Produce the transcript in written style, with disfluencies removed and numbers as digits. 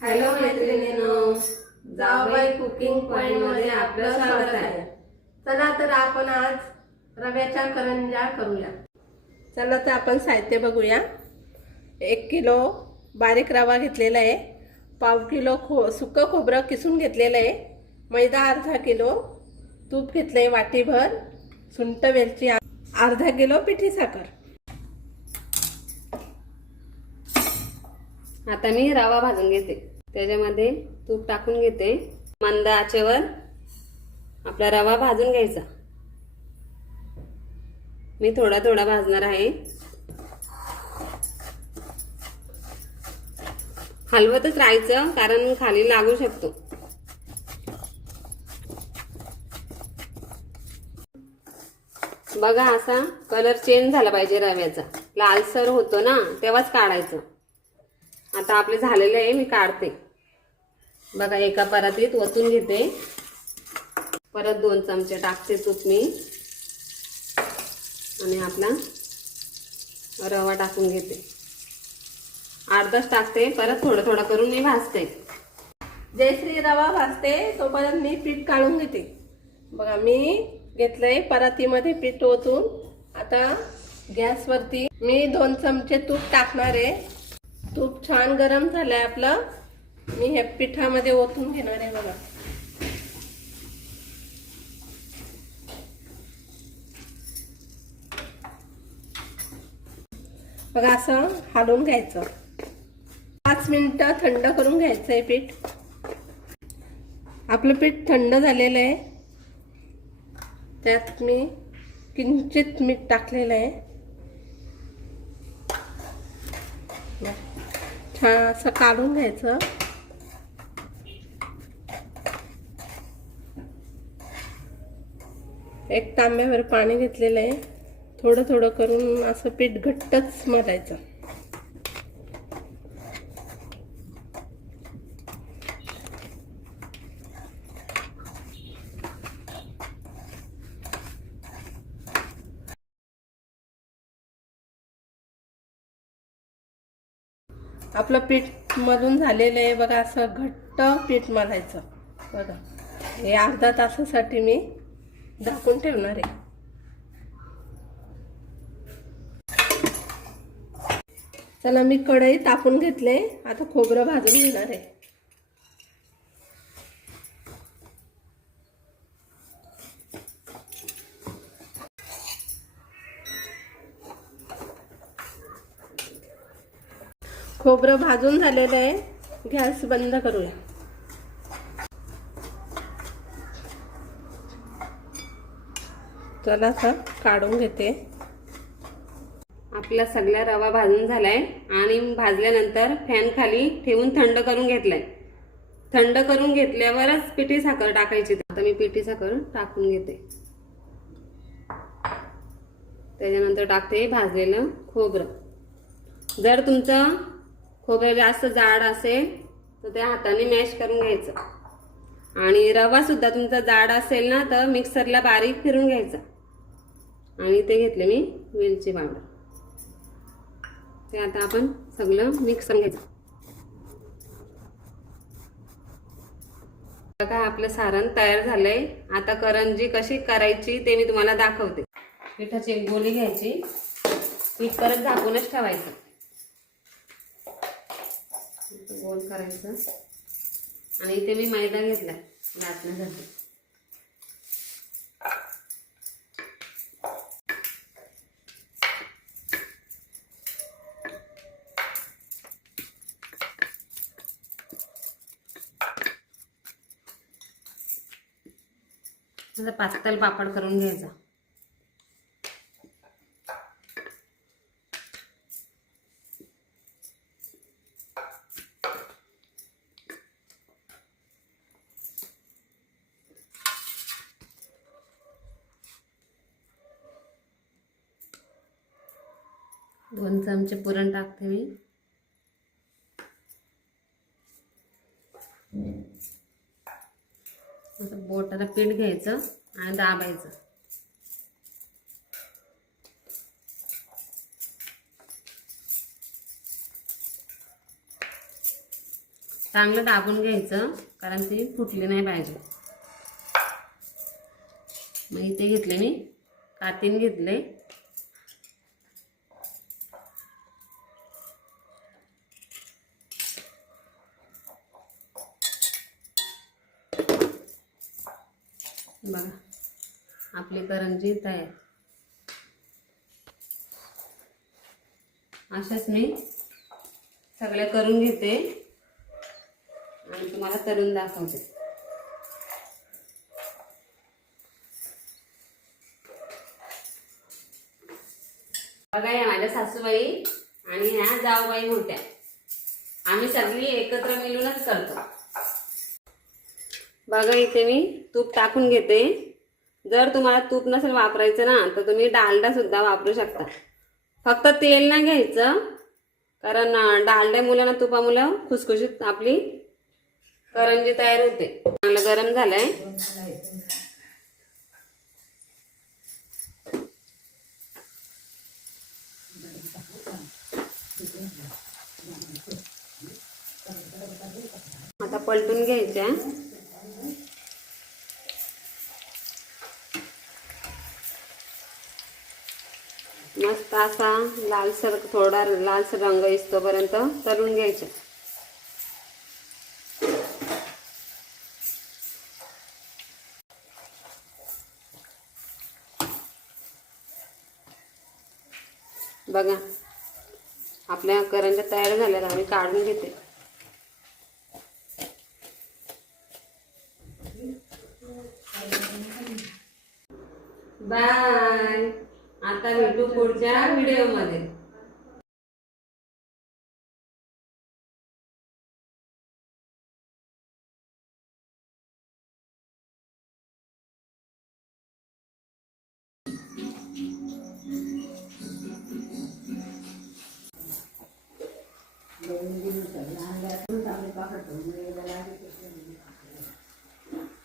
Hello मैत्रिणींनो, जाऊबाई cooking point मध्ये आपलं स्वागत आहे। चला तर आपण आज रव्याच्या करंज्या करूया। चला तर आपण साहित्य बघूया। 1 किलो बारीक रवा घेतलेला आहे, पाव किलो सुकं खोबरं किसून घेतलेलं आहे, मैदा अर्धा किलो, तूप घेतलंय वाटीभर, सुंठ वेलची अर्धा किलो, पिठी साखर। आता मी रवा भाजून घेते। त्याच्यामध्ये तूप टाकून घेते। मंद आचेवर आपला रवा भाजून घ्यायचा। मी थोडा थोडा भाजणार आहे। हलवतच राहायचं कारण खाली लागू शकतो। बघा असा कलर चेंज झाला पाहिजे रव्याचा, लालसर होतो ना तेव्हाच काढायचं। आता आपले झालेले आहे, मी काढते। बघा एका परातीत ओतून घेते, परत 2 चमचे टाकते तूप मी, आणि आपला रवा टाकून घेते। अर्धाच टाकते, परत थोडं थोडं करून मी भाजते। जयश्री रवा भाजते तोपर्यंत मी पीठ काढून घेते। बघा मी घेतलंय परातीमध्ये पीठ ओतून। आता गॅसवरती मी 2 चमचे तूप टाकणार आहे। तूप छान गरम झालंय आपलं, मी हे पिठामध्ये ओतून घेणार आहे। बघा बघा असं हलवून घ्यायचं। 5 मिनिटं थंड करून घ्यायचंय पीठ। आपलं पीठ थंड झालेलं आहे, त्यात मी किंचित मीठ टाकलेलं आहे। छान असं काढून घ्यायचं। एक तांब्यावर पाणी घेतलेलं आहे, थोडं थोडं करून असं पीठ घट्टच मळायचं। आपलं पीठ मळून झालेलं आहे। बघा असं घट्ट पीठ मळायचं। बघा हे अर्धा तासासाठी मी झाकून ठेवणार आहे। चला मी कढई तापून घेतले, आता खोबरं भाजून घेणार आहे। खोबरं भाजून झालेलं आहे, गॅस बंद करूया। चला आता काढून घेते। आपला सगळा रवा भाजून झालाय आणि भाजल्यानंतर फॅन खाली ठेवून थंड करून घेतलाय। थंड करून घेतल्यावरच पिठी साखर टाकायची। आता मी पिठी साखर टाकून घेते, त्याच्यानंतर टाकते भाजलेलं खोबरं। जर तुमचं खोबरं जास्त जाड असेल तर त्या हाताने मॅश करून घ्यायचं, आणि रवा सुद्धा तुमचा जाड असेल ना तर मिक्सरला बारीक फिरून घ्यायचा। आणि ते घेतले मी वेलची पावडर, ते आता आपण सगळं मिक्स करून घ्यायचं। बघा आपलं सारण तयार झालंय। आता करंजी कशी करायची ते मी तुम्हाला दाखवते। पिठाची एक गोळी घ्यायची, पीठ परत झाकूनच ठेवायचं, गोल करायचं, आणि इथे मी मैदा घेतला लाटण्यासाठी। आता पातळ पापड करून घ्यायचा। दोन चमचे पुरण टाकते मी। आता बोटाला पीठ घ्यायचं आणि दाबायचं। चांगलं दाबून घ्यायचं कारण ती फुटली नाही पाहिजे. मग इथे घेतले मी कातीन घेतले. बघा आपली करंजी तयार. अशाच मी सगळ्या करून घेते आणि तुम्हाला तळून दाखवते. बघा या माझ्या सासूबाई आणि ह्या जाऊबाई होत्या. आम्ही सगळी एकत्र मिळूनच करतो. बघा इथे मी तूप टाकून घेते. जर तुम्हाला तूप नसेल वापरायचं ना तर तुम्ही डालडा सुद्धा वापरू शकता. फक्त तेल नाही घ्यायचं कारण डालड्यामुळे ना तुपामुळे खुसखुशीत आपली करंजी तयार होते. चांगलं गरम झालंय. आता पलटून घ्यायच्या. मस्त असा लालसर थोडा लालसर रंग येईस्तोपर्यंत तळून घ्यायचे. बघा आपल्या करंज्या तयार झाल्या. आम्ही काढून घेते. बाय. आता भेटू पुढच्या व्हिडिओमध्ये.